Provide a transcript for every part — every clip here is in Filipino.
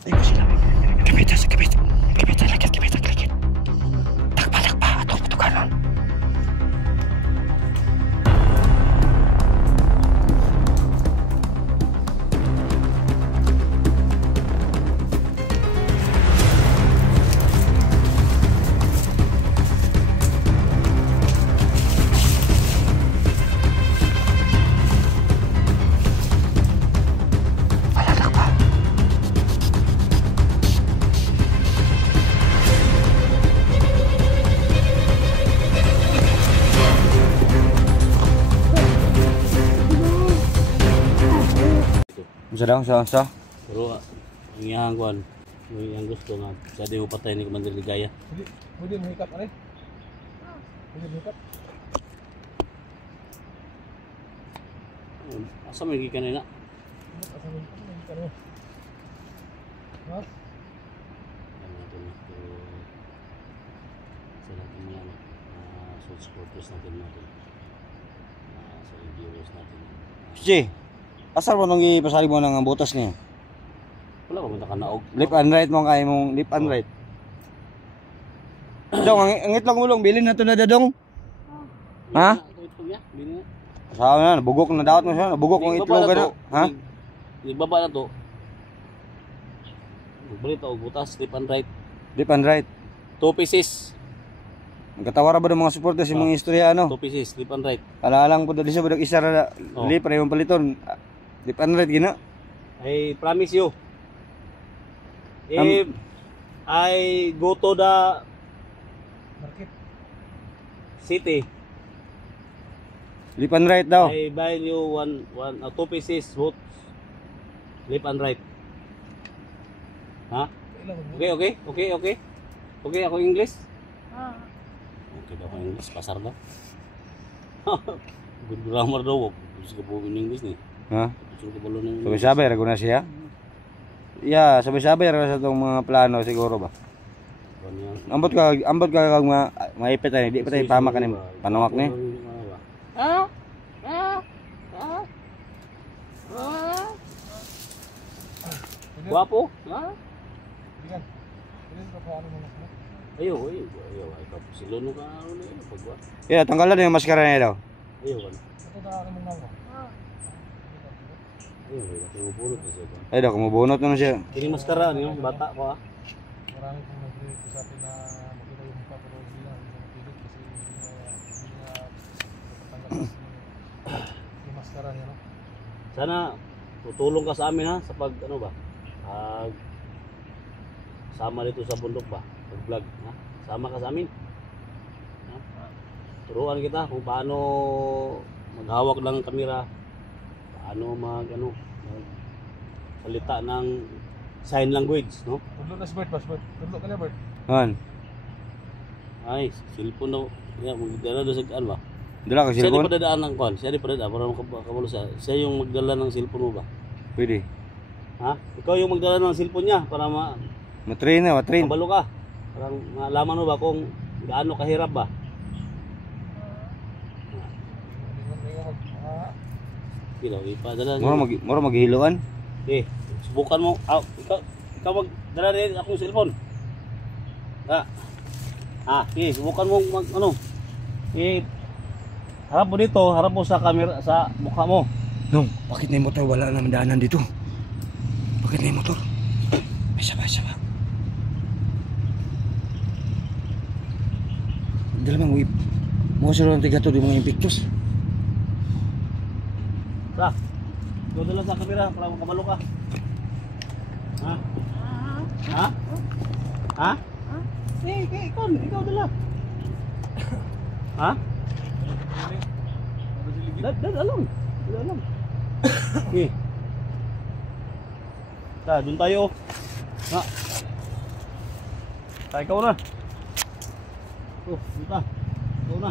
Ikut sila. Kapita, kapita. Kapita, lakit, kapita, lakit. Takpa, takpa. Atong putukanan. Sedang sa Pero ang iyang kuan, ang gusto nga sa di mo patay ni Commander Ligaya. Pwede mahikap ano? Pwede mahikap. Asa may gikan na? Asa may mahikap ano? Ha? Ano natin ito sa natin yan. So supporters natin sa viewers natin. Si. Asal mo nang ipasali mo ng butas niya? Wala ko ka naog. Left and right mo kay mong left and right. Dong, ang itlog mo lang bilin na to na dadong. Ha? Sabi na, bugok na dapat mo siya, bugok ang itlog na. Ha? Ibaba na to. Balita og butas left and right. Left and right. 2 pieces. Magkatawara ba ng mga supporters yung mga istorya ano? 2 pieces left and right. Alalang po dali sa budak isa ra lip ra yung paliton. Left and right gina. I promise you. If I go to the Market. city, Left and right daw. I buy you 2 pieces both left and right. Ha? Okay, ako English? Okay daw ako English, pasar daw. Good grammar daw, gusto ko po in English ni. Ha? Gusto ko balo ng Sabay-sabay ra guna siya. Yeah, sabay-sabay ra sa tong mga plano siguro ba. Ambot ka kag maipit ani, di pa tay pama kanin panawak ni. Guwapo? Ha? Bigan. Pwede ka pa ano mo. Ayo, ay kapsilon ka ano na pagwa. Yeah, tanggalan yung maskara niya daw. Ayo kan. Ito na ako ng nawa. Ayo, nagpupulot na siya. Ay daw, kumubunot naman siya. Kini maskara niyo, bata ko ha. Marami pong nag-request sa atin na makita yung mukha pero hindi na pilit kasi hindi na patanggal yung maskara niya, no? Sana tutulong ka sa amin ha sa pag ano ba? Sama dito sa bundok ba? Pag-vlog ha. Sama ka sa amin. Ha? Turuan kita kung paano maghawak ng kamera, paano salita ng sign language, no? Tudlo na si Bert, Bert. Tudlo ka na, Bert. Han. Ay, cellphone daw. Ya, magdala daw sa ano ba? Dala ka Siya di cellphone? padadaan ng kwan. Siya di padadaan para makabulo siya. Siya yung magdala ng cellphone mo ba? Pwede. Ha? Ikaw yung magdala ng cellphone niya para Matrain na, matrain. makabalo ka. Para malaman mo ba kung gaano kahirap ba? Ilaw, ipadala niya. Moro maghiloan. Eh, subukan mo. Ikaw magdala rin akong cellphone. Subukan mo harap mo dito, harap mo sa camera, sa mukha mo. Nung, bakit na yung motor wala naman daanan dito? Bakit na yung motor? Ay, sabay. Dala mang whip. Mga sila ng tigato di mga impictus. Ikaw dala sa camera para makabalo ka. Ha? Ikaw dala. Ha? Dalam. Okay. Doon tayo. Ha? Ikaw na. Dito. Ikaw na.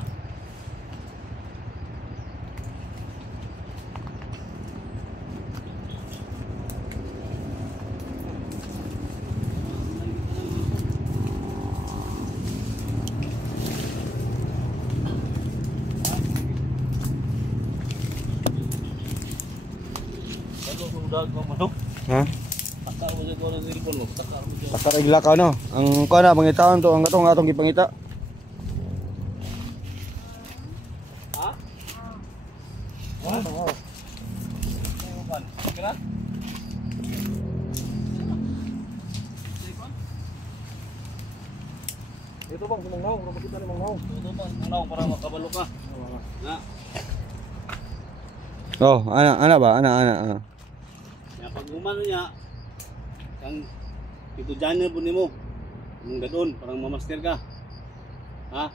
Sudah kau masuk? Ha? Pasal mo sa ng cellphone Takar igla ka no. Ang kana pangitaon to ang atong gipangita. Ha? Oo. Okay na? Ito bang sumangnaw, para makita ni mangnaw. Ito ba, mangnaw para makabalo ka. Na. Oh, ana ba? Kaya pag umano niya, kang ito dyan po ni mo. Yung gadon, parang mamaster ka. Ha?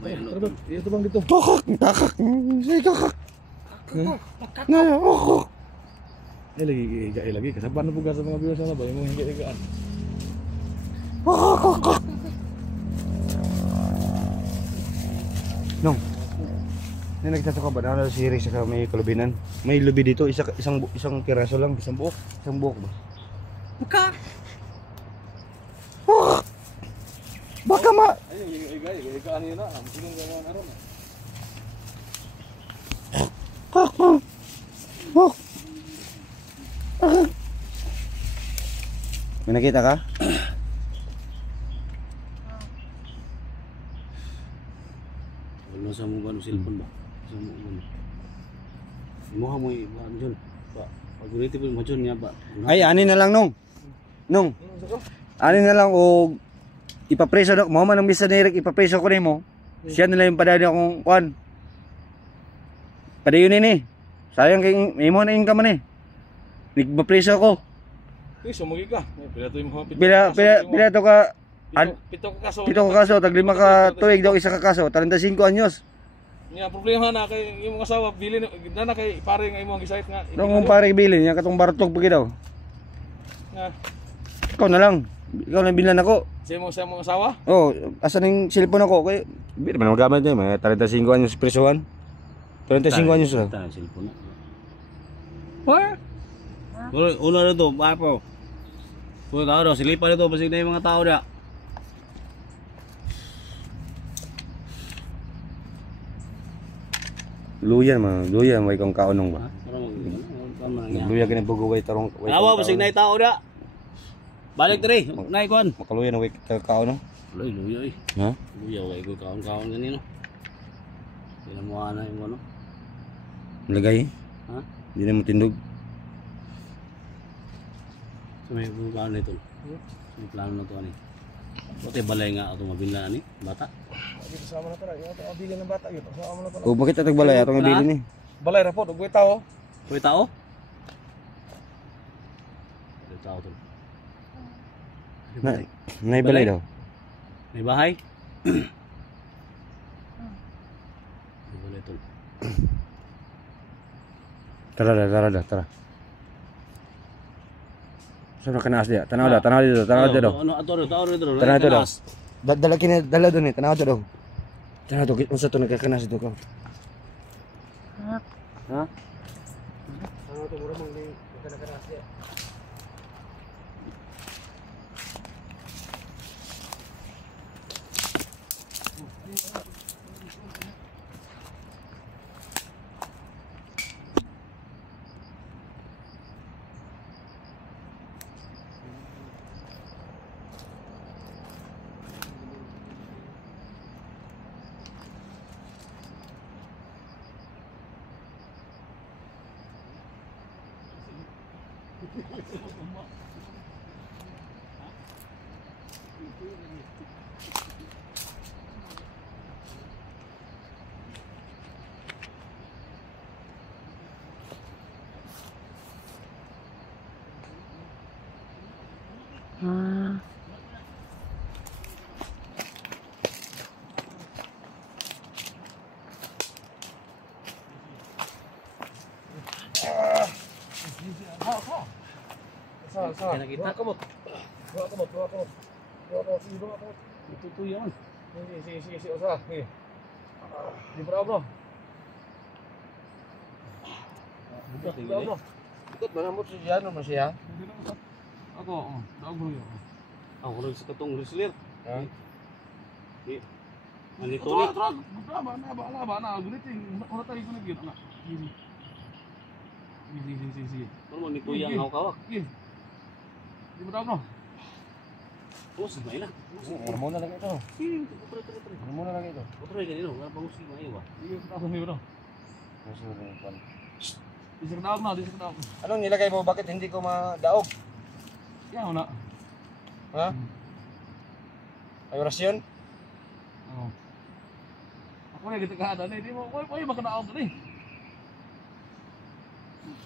May ano to? Ito bang dito? Kakak. Say kakak. Na, kakak. Lagi kasaban na po sa mga viewers na ba yung higa-higaan. Nong. May nagtatawa ba na series sa may kalubinan? May lubi dito, isang piraso lang, isang buok ba? Buka. Baka ma. Ay, higa-higaan niya na. Ang sinong gano'n na ron. May nakita ka? Wala sa mo ba cellphone ba? Sa mo ano. Imuha mo ano dyan. Pag ulitin po mo dyan niya ba? Ay, ani na lang nung. Ani na lang o ipapreso na mo man ang misa ni Eric ipapreso ko nimo. Siya nila yung padali akong kuan. Padayon ni. Sayang kay imo na income man eh. Nigpapreso ako. Piso mo ka. Pila to yung mga Pila to ka Pito ka kaso. pito ka kaso, tag 5 ka tuig daw isa ka kaso, 35 anyos. Niya problema na kay imong asawa bili na kay pare nga imong gisayt nga. Nung pare bilin niya katong bartog pagi daw. Nga. Ikaw na lang. Ikaw na bilan ako. Sa imong asawa? Oh, asa ning cellphone ako kay di man magamit niya, may 35 anyos presohan. 35 anyos ra. Tayo cellphone. What? Una na to, papo. Kung tao daw, silipan nito, basig na yung mga tao na. Luyan may kang kaonong ba. Parang Luya kini bugugay tarong. awa, basig na yung tao na. Balik diri, naikon. Makaluya na way kaonong. Luy, luy, Ha? luya, wala ko kaon-kaon ganino. Kailan mo na yung ano? Lagay. Ha? Hindi na mo tindog. So may plano nito. May plano na to ani. Pati balay nga ato mabinla ani, bata. Dito sama na tara, yung bili ng bata yun. Sama na tara. O bakit atag balay atong bilin ni? Balay ra po, ugwe tao. Kuy tao? Kuy tao to. Nay balay daw. May bahay? May balay to. Tara. Saan ka naas dia? Tanaw dito daw. Ano ato ro, tao ro. Tanaw daw. Dala doon eh, tanaw daw. Tanaw daw, unsa to nagkakanas ito ka? Ha? Ano to mura mong nagkakanas dia. Sa. Nakita? Kamot. Ito yan. Si usa. Di bro. Ikot ba namot siya no siya? Ako, daog mo yun. Ako rin sa katong wrestler. Ha? Andito ni. Ba na, guliting. Ora tayo gunit yun. Sige. Ano mo ni kuya ang hawak-hawak? Sige. Di mo tawag no? Oh, sige na. Ano muna lang ito. Sige, tuloy. Ano muna lang ito. Tuloy ganito, nga pangusi maayo ba? Sige, tawag mo no? Di sa tawag na, di sa tawag. Anong nilagay mo? Bakit hindi ko madaog? Yan na. Ha? Ay orasyon? Oo. Ako na kita kada ni, di mo ko makanaog ni.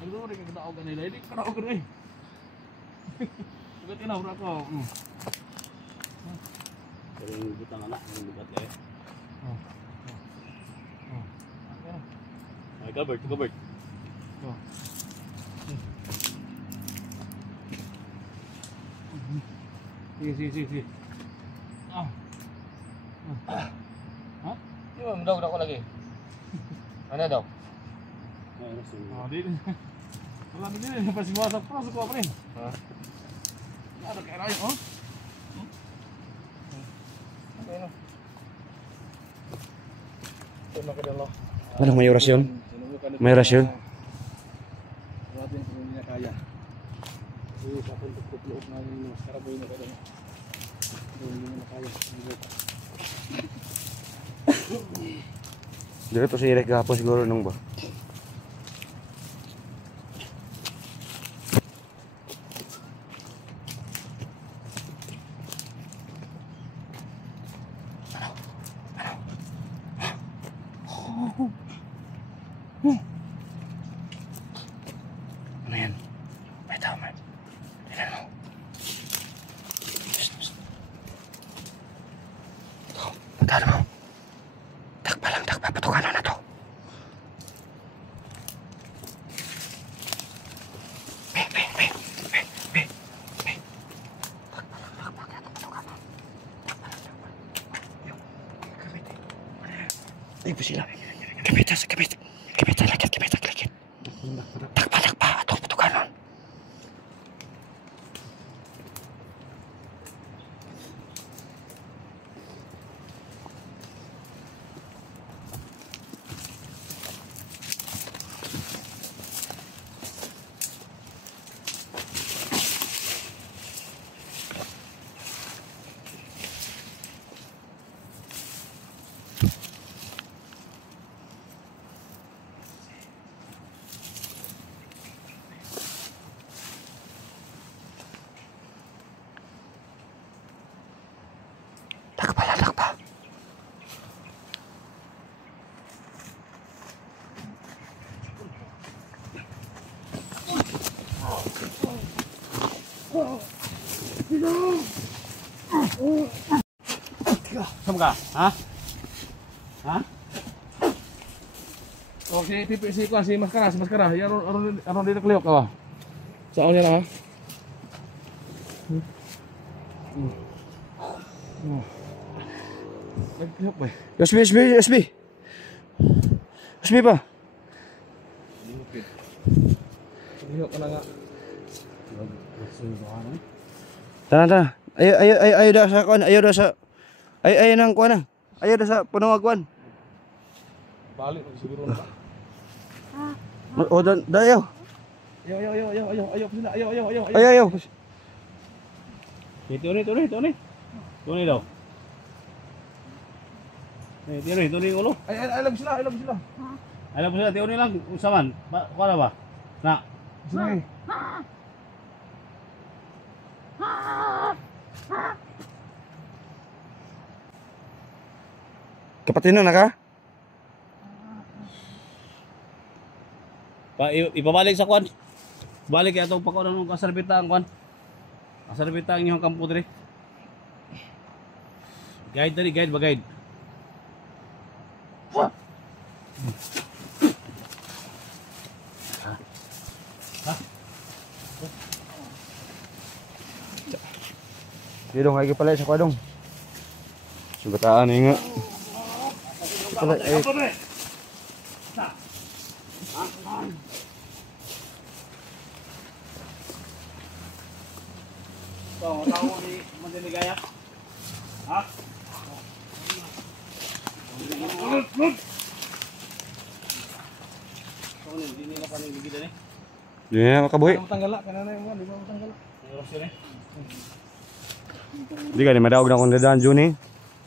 Siguro rin kanaog kanila, hindi kanaog ni. Bukat na bro ko. Pero yung butang anak, yung bukat eh. Oh. Ay, covered. Oh. Sige. Ah. Ha? Di ba, madaog ako lagi. Ano daw? Ay, nasa Oh, di. Wala din pasti masak pa sa ko pa rin. Ha? Ada kaya rin, oh. Okay no. Terima kasih Allah. Anong may orasyon? May orasyon? Grabe yung kung hindi niya kaya. Sa akin, tukloob na yung karaboy na kaya. Hindi niya kaya. Direto si Eric gahapon siguro nung ba? Ano yan? May tao, man. Tignan mo. Ito, puntahan mo. Takpa lang, patukanan na to. Be. Takpa lang, kaya itong patukanan. Takpa lang. Yung, kapit. Ay, po sila. Kapit. Lakit. Takpa, atong patukanan. Takpa. Saan ka? Ha? Oh, si maskara. Yan aron dito kliyok ka ba? Saan niya na ha? Nagkliyok ba? USB pa. Kliyok ka na nga. Tara. Ayo dah sa kuan, ayo nang kuan. Ayo dah sa punong kuan. Balik siguro na ba? O dayo. Ayo sila. Ayo. Ayo. Tuni daw. Tuni ulo. Ay, alam sila. Alam mo sila, tuni lang. Usaman. Kuha ba? Na. Sige. Kapatino na ka? Ipabalik sa kwan. Balik kaya itong pakunan ng kasarbita ang kwan. Kasarbita ang inyong kampo diri. Guide ba guide? Didong lagi pala sa kwadong. Sugataan ni nga. Pala Tahu ni Mandiligaya? Ha? Tahu ni, hindi nila paninigil ni. Di na makabuhi. Ano tanggala? Kanana yung mga, di ba tanggala? May oras yun eh. Di ka, di madaog na kung dadaan dyan eh.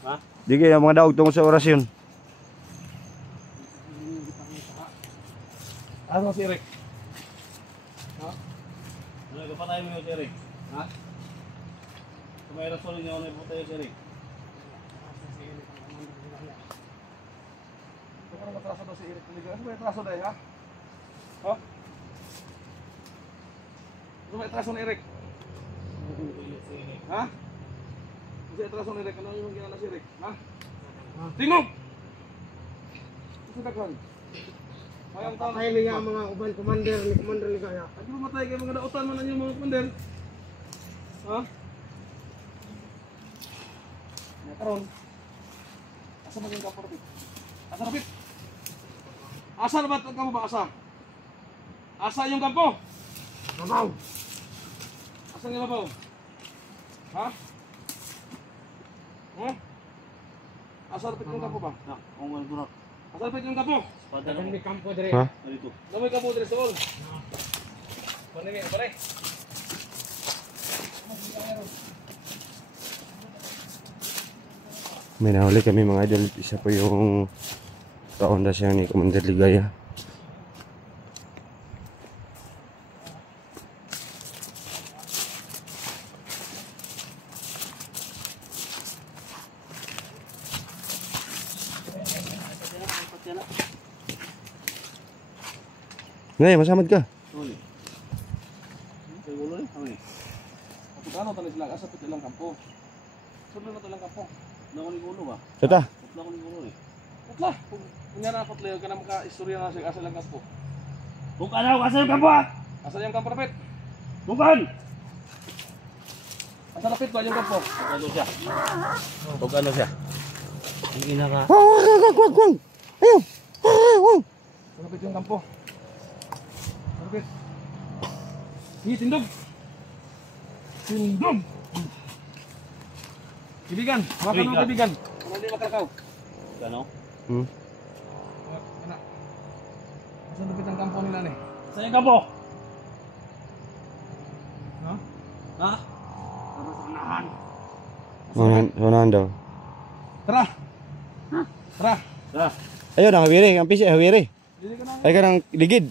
Ha? Di ka, mga daog tungkol sa orasyon. Ano si Eric? Ha? Ano ito patay mo yun, Eric? Ha? Kung may rason niyo, ano ipatay yun, Eric? Ito parang matraso daw si Eric. Ano ba yung traso daw ha? Ha? Ano ba yung traso ni Eric? Ha? Ano yung traso ni Eric? Ano yung ginala si Eric? Ha? Tingog! Ito daghan. Mayang taon. Patay niya ang mga uban commander ni Commander Ligaya. Ay, di ba matay kayo mga dautan man ninyo mga kunder? Ha? Ya karon. Asa man yung kapor? Asa rapit? Asa na ba ang kampo ba asa? Asa yung kampo? Mabaw. Asa nga ba? Ha? Ha? Asa rapit yung kampo ba? Nak, kung ano durak. Asa rapit yung kampo? Pada Dagan na ni kampo dire. Ha? dito. Namay kampo dire sa ol. Manimi, pare. May nahuli kami mga idol. Isa po yung kaonda siya ni Commander Ligaya. Ngay, masamad ka. Uli. Sa gulo eh. Uli. Ako ano tanis lang asa pit lang kampo. Sunod na to lang kampo. Wala ko ni gulo ba? Tata. Wala ko ni gulo eh. Utla, kunya na pot leo kana maka istorya na sa asa lang kampo. Bukan ako kasi yung kapwa! Asa yung kampo rapit? Bukan! Asa rapit ba yung kampo? Ano siya? Tog ano siya? Hindi na ka. Wag. Ayaw. Asa rapit yung kampo? Rapit. Tindog. Tindog. Kaibigan, makan ng kaibigan. Kung hindi makalakaw. Ano? Hmm. Kana. Asa rapit ang kampo nila ni? Saan yung kapwa? Ha? Ha? Unahan daw. Tara. Tara. Tara. Ayun, ang hawiri. Ang pisi, hawiri. Dili ka na. Ay ka ng ligid.